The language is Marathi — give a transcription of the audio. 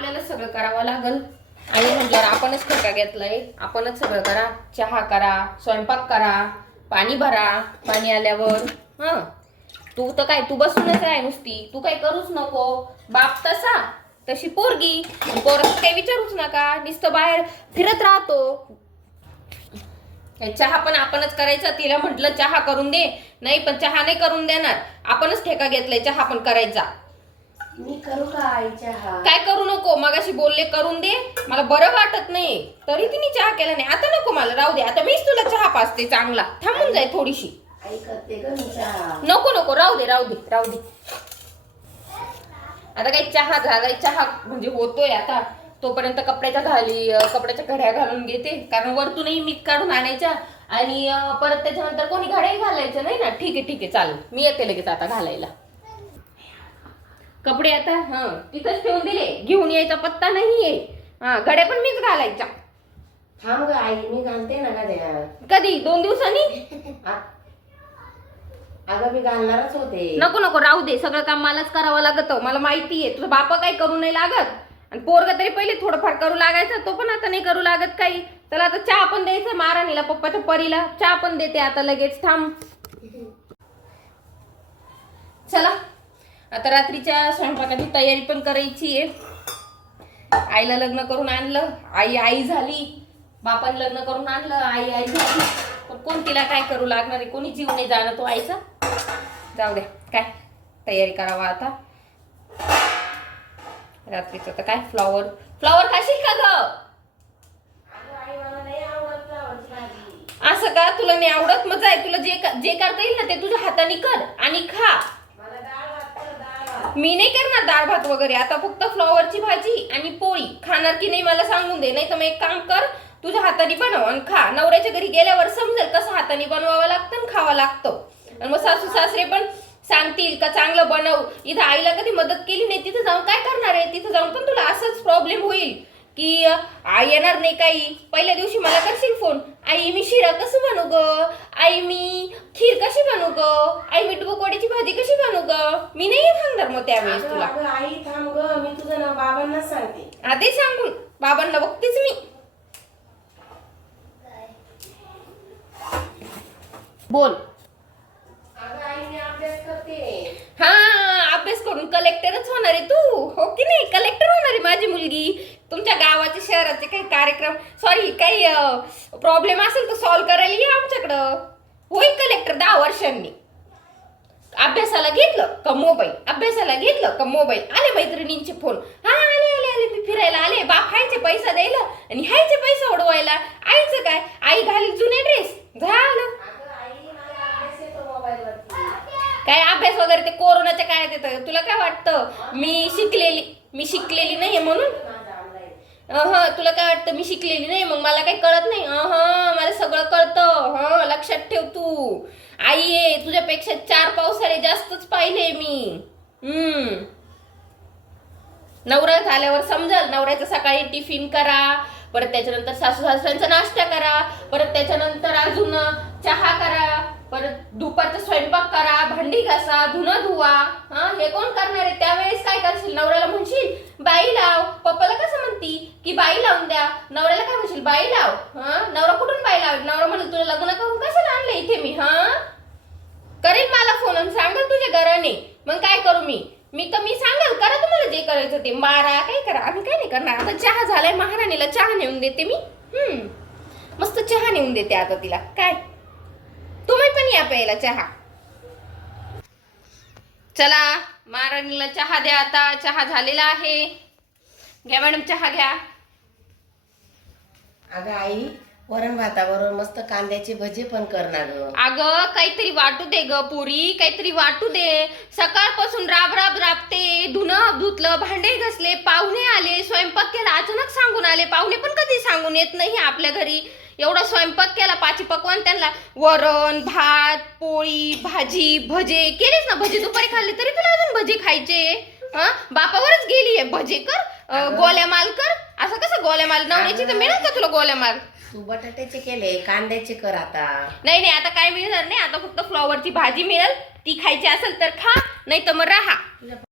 आपल्याला सगळं करावं लागल. आई म्हटल्यावर आपणच ठेका घेतलाय, आपणच सगळं करा. चहा करा, स्वयंपाक करा, पाणी भरा, पाणी आल्यावर. तू तर काय, तू बसूनच आहे नुसती, तू काय करूच नको. बाप तसा तशी पोरगी, पोरग काही विचारूच नका, नुसतं बाहेर फिरत राहतो. चहा पण आपणच करायचा. तिला म्हटलं चहा करून दे, नाही पण चहा नाही करून देणार. आपणच ठेका घेतलाय चहा पण करायचा. मी करू का आई चहा? काय करू नको, मगाशी बोलले करून दे, मला बरं वाटत नाही, तरी तिने चहा केला नाही. आता नको, मला राहू दे, आता मीच तुला चहा पाजते चांगला, थांबून जाय थोडीशी. आई करते ग मी चहा. नको नको, राहू दे राहू दे राहू दे. आता काही चहा झालाय, चहा म्हणजे होतोय आता. तोपर्यंत कपड्याच्या घड्या घालून घेते, कारण वरतूनही मीठ काढून आणायच्या आणि परत त्याच्यानंतर कोणी घड्याही घालायचं नाही ना. ठीक आहे चालेल, मी येते लगेच आता घालायला कपडे. आता तिथंच ठेवून दिले, घेऊन यायचा पत्ता नाहीये. घड्या पण मीच घालायच्या. थांब ग आई, मी घालते ना गड्या. कधी? 2 दिवसांनी? अगं मी घालणारच होते. नको नको, राहू दे, सगळं काम मलाच करावं लागतं. मला माहितीये तुझा बापा काही करू नाही लागत, आणि पोरगा तरी पहिले थोडंफार करू लागायचं, तो पण आता नाही करू लागत काही. चला आता चहा पण द्यायचं महाराणीला, पप्पाच्या परीला चहा पण देते आता लगेच. थांब. चला आता रात्रीच्या स्वयंपाकाची तयारी पण करायची आहे. आईला लग्न करून आणलं, आई झाली. बापाने लग्न करून आणलं, आई झाली. पण कोण तिला काय करू लागणार आहे? कोणी जीव नाही जाणार तो आईचा. जाऊ दे, काय तयारी करावा आता रात्रीचं. तर काय फ्लॉवर खाशील का ग? असं का? तुला नाही आवडत? मजा आहे. तुला जे करता येईल ना ते तुझ्या हाताने कर आणि खा. मी नाही करणार डाळ भात वगैरे. आता फक्त फ्लॉवरची भाजी आणि पोळी खाणार की नाही मला सांगून दे, नाही तर मग एक काम कर, तुझ्या हाताने बनव आणि खा. नवऱ्याच्या घरी गेल्यावर समजेल कसं हाताने बनवावं लागतं आणि खावं लागतं. आणि मग सासू सासरे पण सांगतील का चांगलं बनव. इथं आईला कधी मदत केली नाही, तिथं जाऊन काय करणार आहे? तिथं जाऊन पण तुला असंच प्रॉब्लेम होईल की आई येणार नाही काही. पहिल्या दिवशी मला करशील फोन, आई मी शिरा कसं बनवू ग, आई मी खीर कशी बनवू ग, आई मी डुबोकवड्याची भाजी कशी बनवू ग. मी नाही सांगणार मग त्यावेळेस तुला. आई थांब ग, मी तुझं नाव बाबांना सांगते. आधी सांगून बाबांना बघतेच मी. बोल. अभ्यास करून कलेक्टरच होणार आहे तू, हो की नाही? कलेक्टर होणार आहे माझी मुलगी. तुमच्या गावाचे शहराचे काही कार्यक्रम, सॉरी काही प्रॉब्लेम असेल तर सॉल्व्ह करायला ये आमच्याकडं. होईल कलेक्टर 10 वर्षांनी. अभ्यासाला घेतलं का मोबाईल, अभ्यासाला घेतलं का मोबाईल. आले मैत्रिणींचे फोन, आले मी फिरायला आले. बाप हायचे पैसा द्यायला आणि हायचे पैसा उडवायला. आईचं काय? आई घाली जुने ड्रेस, झालं. काय अभ्यास वगैरे ते कोरोनाच्या काळात येतं. तुला काय वाटतं मी शिकलेली नाहीये म्हणून? तुला काय वाटतं मी शिकलेली नाही मग मला काही कळत नाही? मला सगळं कळतं. लक्षात ठेव तू. आई आहे तुझ्यापेक्षा 4 पावसाळे जास्तच पाहिले मी. नवरा झाल्यावर समजल. नवऱ्याचा सकाळी टिफिन करा, परत त्याच्यानंतर सासू सासऱ्यांचा नाश्ता करा, परत त्याच्यानंतर अजून चहा करा, परत दुपारचा स्वयंपाक करा, भांडी घासा, धुणं धुवा. हे कोण करणार आहे? त्यावेळेस काय करशील? नवऱ्याला म्हणशील बाई लाव. पप्पाला कसं म्हणती की बाई लावून द्या, नवऱ्याला काय म्हणशील? बाई लाव. नवरा कुठून बाई लावेल? नवरा म्हणेल तुला लग्न करून कशाला आणलं इथे मी? करेल मला फोन आणि सांगेल तुझ्या घराने. मग काय करू मी सांगाल करा तुम्हाला जे करायचं ते, मारा काय करा, आम्ही काय नाही करणार. आता चहा झालाय, महाराणीला चहा नेऊन देते मी. मस्त चहा नेऊन देते आता तिला. काय तुम्ही पण या प्यायला चहा. चला महाराणीला चहा द्या. आता चहा झालेला आहे. घ्या मॅडम चहा घ्या. अगं आई, वरण भाताबरोबर मस्त कांद्याचे भजे पण करणार ग. अगं काहीतरी वाटू दे ग पुरी, काहीतरी वाटू दे. सकाळपासून राबते, धुणं धुतलं, भांडे घासले, पाहुणे आले, स्वयंपाक केला. अचानक सांगून आले. पाहुणे पण कधी सांगून येत नाही आपल्या घरी. एवढा स्वयंपाक केला, 5 पकवान त्यांना, वरण भात पोळी भाजी भजे केलेच ना. भजे दुपारी खाल्ले तरी तुला अजून भजे खायचे? बापावरच गेलीये. भजे कर, गोल्या माल कर. असं कसं गोल्या माल? नवऱ्याची तर मिळेल का तुला गोल्या माल? तू बटाट्याचे केले, कांद्याचे कर आता. नाही आता काय मिळणार नाही. आता फक्त फ्लॉवरची भाजी मिळेल. ती खायची असेल तर खा, नाही तर मग राहा.